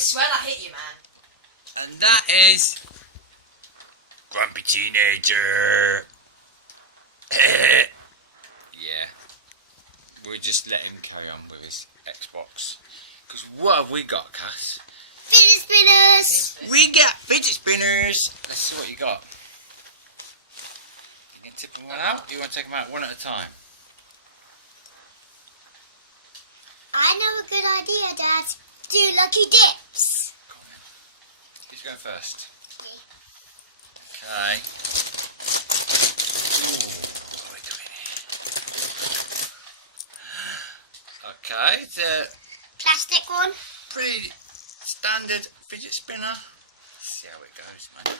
swear I hit you, man. And that is Grumpy Teenager. Yeah. We'll just let him carry on with his Xbox. Because what have we got, Cass? Fidget spinners. We got fidget spinners. Let's see what you got. You can tip them one out. Or you want to take them out one at a time? I know a good idea, Dad. Do lucky dips. Come on then. Who's going first? Me. Okay. Ooh, what are we doing here? Okay, it's a Plastic one. pretty standard fidget spinner. Let's see how it goes, man.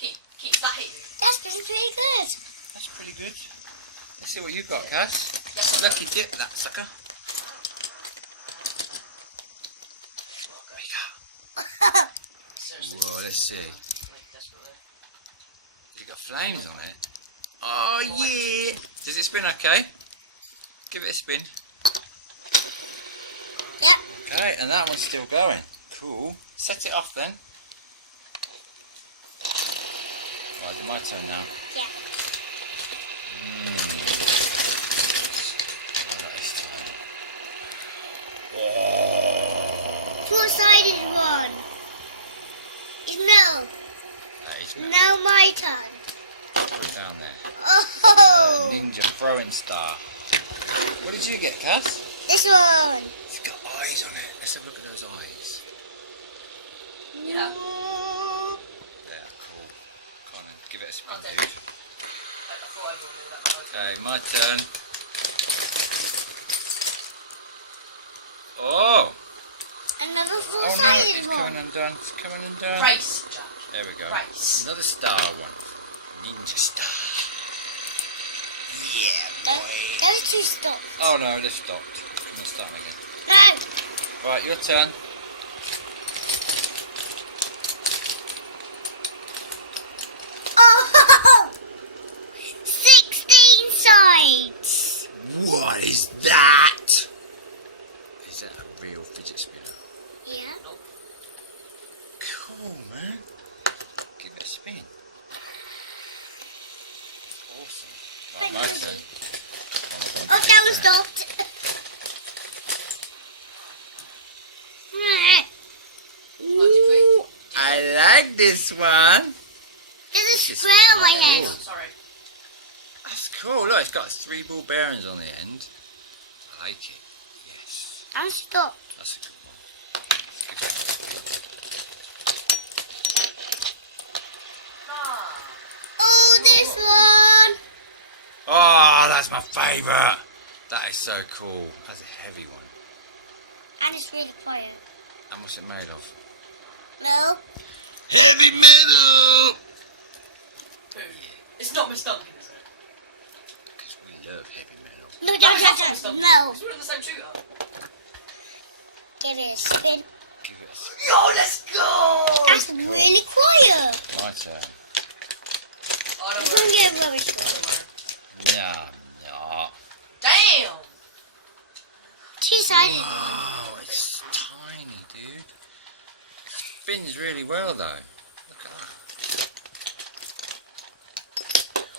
Keep that hit you. That's pretty good. That's pretty good. Let's see what you got, Cass. Yes, Lucky dip, that sucker. There we go. Seriously. Whoa, let's see. You got flames on it. Oh yeah. Does it spin okay? Give it a spin. Yep. Okay, and that one's still going. Cool. Set it off then. Right, it's my turn now. Yeah. Four-sided one. It's metal. That is metal. Now my turn. Put it down there. Oh. Ninja throwing star. What did you get, Cass? This one. It's got eyes on it. Let's have a look at those eyes. Yeah. Oh. They're cool. Come on then, give it a spin, I'll do it. dude. I thought everyone knew that. Okay, my turn. Oh! Another Oh no, four-sided it's one. coming undone. It's coming undone. Race, Jack. There we go. Race. Another star one. Ninja star. Yeah, boy. Those two stopped. Oh no, they've stopped. I'm gonna start again. No. Right, your turn. Oh. 16 sides. What is that? Is that a real fidget spinner? Yeah. Cool, man. Give it a spin. Awesome. Right, my turn. Oh, that was stopped. Ooh, I like this one. There's a square on my head. Oh, sorry. That's cool. Look, it's got 3 ball bearings on the end. I like it. Yes. I'm stopped. That's a good one. Oh, this one. Oh, that's my favourite. That is so cool. That's a heavy one. And it's really quiet. And what's it made of? No. Heavy metal! It's not Miss Duncan, is it? Because we love heavy metal. No, That was not don't. Miss Duncan. No. We're in the same shooter. Give it a spin. Give it a Yo, let's go! That's really quiet. my turn. Oh, don't It's worry. gonna get rubbish. Don't worry. Nah. Damn! Two-sided. Oh, it's tiny, dude. Spins really well, though. Look at that.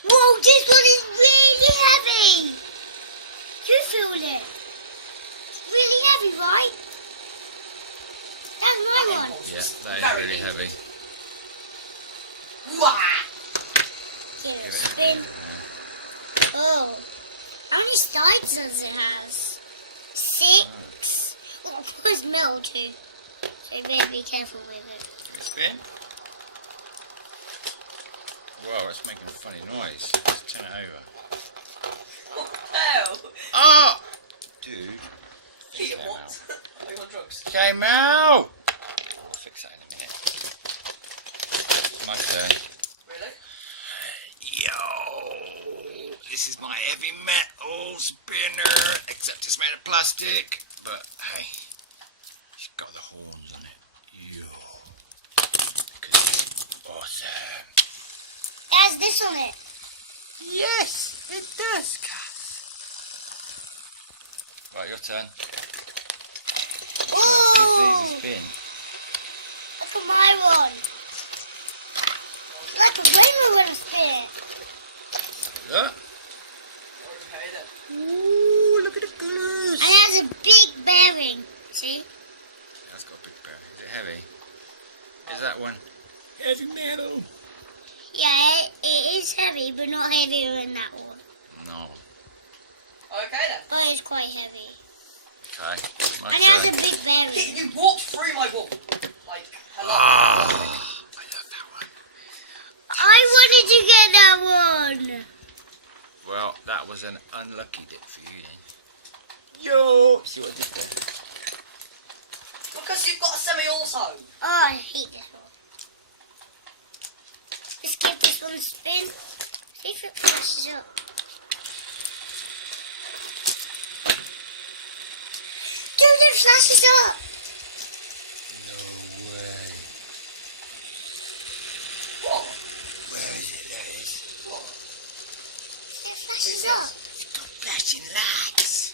Whoa, this one is really heavy. You feel it. It's really heavy, right? That's my one. Yeah, that is Very really big. heavy. Wah! Give it a spin. Oh. How many sides does it has? 6. Oh, there's metal too. So you better be careful with it. Give it a spin. Whoa, it's making a funny noise. Let's turn it over. What the hell? Oh! Dude. Peter, Came what? out. Are you on drugs? Came out! I'll fix that in a minute. My turn. Really? Yo! This is my heavy metal spinner, except it's made of plastic. But hey, it's got the horns on it. Yo. Awesome. It has this on it. Yes, it does, Cass. Right, your turn. Ooh! Spin. Look at my one. Like a rainbow when I spin it. Look. Okay then. Ooh, look at the colours. And it has a big bearing. See? That's got a big bearing. Is it heavy? Is that one? Heavy metal. Yeah, it is heavy, but not heavier than that one. No. Okay then. But it's quite heavy. Okay. My And it has turn. a big bearing. Kit, you walked through my wall. Like, hello. Ah, I love that one. I wanted to get that one. Well, that was an unlucky dip for you then. Yo! See what I did there? Because you've got a semi also. Oh, I hate this one. Let's give this one a spin. See if it flashes up. Dude, it flashes up. No way. What? Where is it? There it is. What? It flashes up. It's got flashing lights.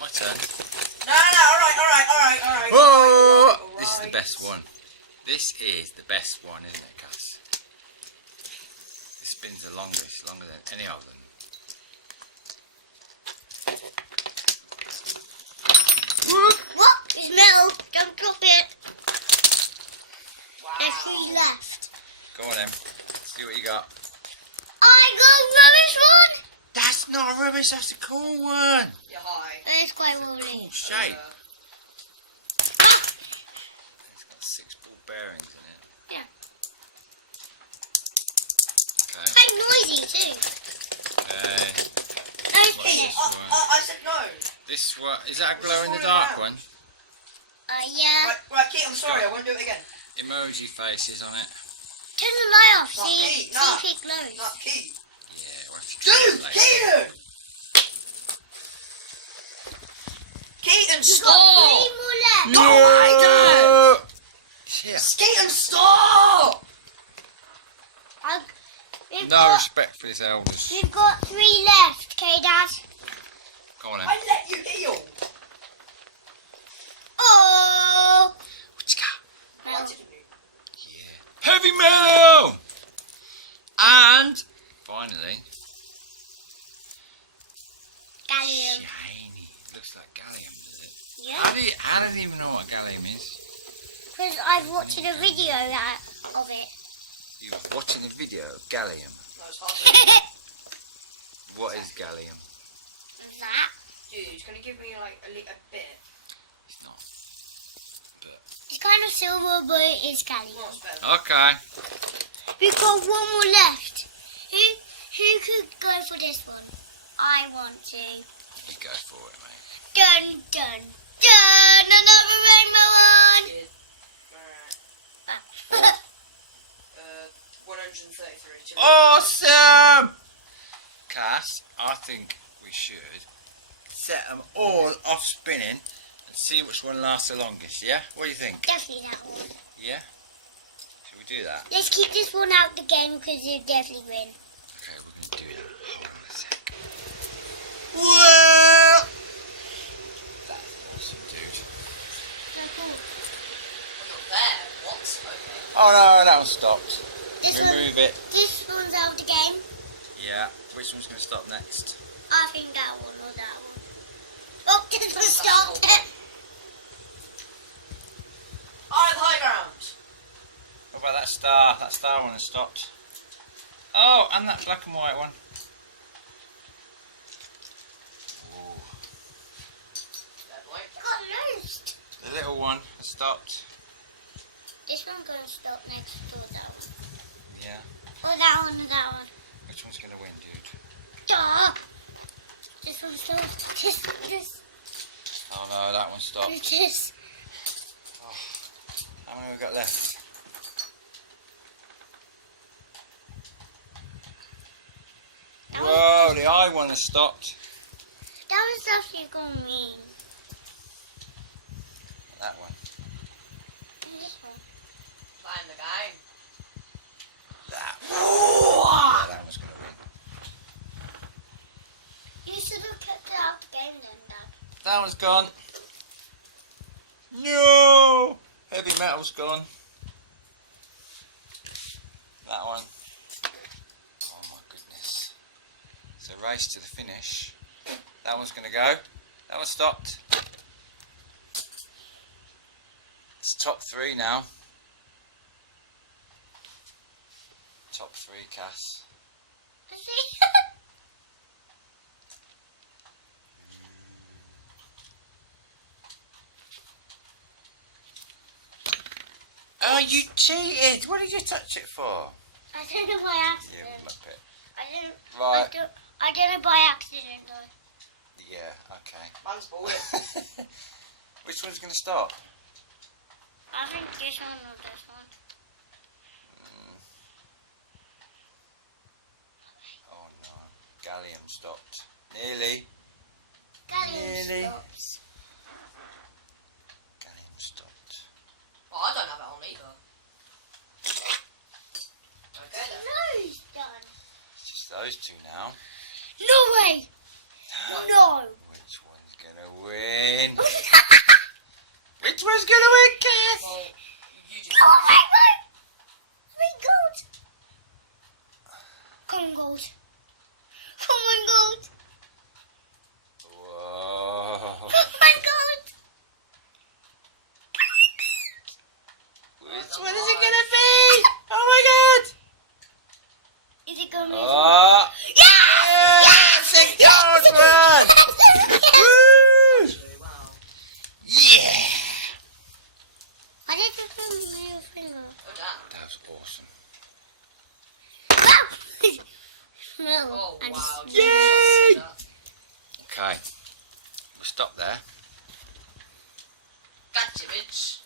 My turn. No, alright. Oh! This is the best one. This is the best one, isn't it, Cass? This spins the longest, longer than any of them. What? It's metal. Don't drop it. Wow. There's 3 left. Go on then. See what you got. I got rubbish one. That's not a rubbish, that's a cool one. Yeah, hi. It's quite woolly. Cool shape. It's got 6 ball bearings in it. Yeah. Okay. Quite noisy too. Open it. I said no. This one, is that a glow in the dark one? Yeah. Right, Kit, I'm sorry, I won't do it again. Emoji faces on it. Turn the light off. Not See, Pete, no. see if it glows. No, Kit. Yeah, what if you Dude, later? Keaton! Keaton, You've got 3 stop! more left. No. Oh my God. Yeah. Keaton, stop! We've No got, respect for his elders. we've got 3 left, okay, Dad? Go on then. I let you heal. Oh! What you got? Why Metal. didn't you? Yeah. Heavy metal! And, finally, Gallium. shiny. Looks like gallium, does it? Yeah. I don't even know what gallium is. Because I've watched a video of it. You were watching a video of gallium. No, it's hard. What is gallium? That. Dude, he's gonna give me like a bit. It's not. But It's kind of silver, but it is Well, gallium. it's better. okay. We've got 1 more left. Who could go for this one? I want to. You go for it, mate. Dun dun dun! Another rainbow one. Cheers. Alright. Ah. 133. Awesome! Cass, I think we should set them all off spinning and see which one lasts the longest, yeah? What do you think? Definitely that one. Yeah? Should we do that? Let's keep this one out the game because you definitely win. Okay, we're going to do it. Hold on a sec. Well, that's awesome, dude. Not there. What? Okay. Oh no, that one stopped. This Remove it. This one's out of the game. Yeah, which one's going to stop next? I think that one or that one. Oh, this one stopped. I'm high ground. What about that star? That star one has stopped. Oh, and that black and white one. Ooh. Fair boy. Got lost. The little one has stopped. This one's gonna stop next to that one. Yeah. Or that one or that one. Which one's going to win, dude? Duh. This one stopped. This. Oh no, that one stopped. This. How many have we got left? That Whoa, the eye one has stopped. That was actually gonna mean. That one. This one. Playing the game. That one. Yeah, that one's going to win. You should have kept it out the game then, Dad. That one's gone. No! Heavy metal's gone. That one. Oh my goodness. It's a race to the finish. That one's going to go. That one stopped. It's top 3 now. Top 3, Cass. Oh, you cheated! What did you touch it for? I did it by You accident. muppet. I Right. did it by accident though. Yeah, okay. Man's bullet. Which one's going to stop? I think this one or this one. Oh no. Gallium stopped. Nearly. Gallium Really? stops. Gallium stopped. Oh, I don't have it on either. Okay then. No, he's done. It's just those 2 now. No way! No! Which one's going to win? Which one's going to win, Cass? Well, you just... Oh my god! My gold! Come on, gold. Come on, gold. Whoa. Come on, gold. Which one is it going to be? Oh my god! Is it going to be? Oh! Yes! Yes! A gold one! Woo! Actually, wow. Yeah! I did it from my middle finger. Oh, damn. That was awesome. No. Oh, I wow. just- You Yay! just did that. Okay. We'll stop there. Gotcha, bitch.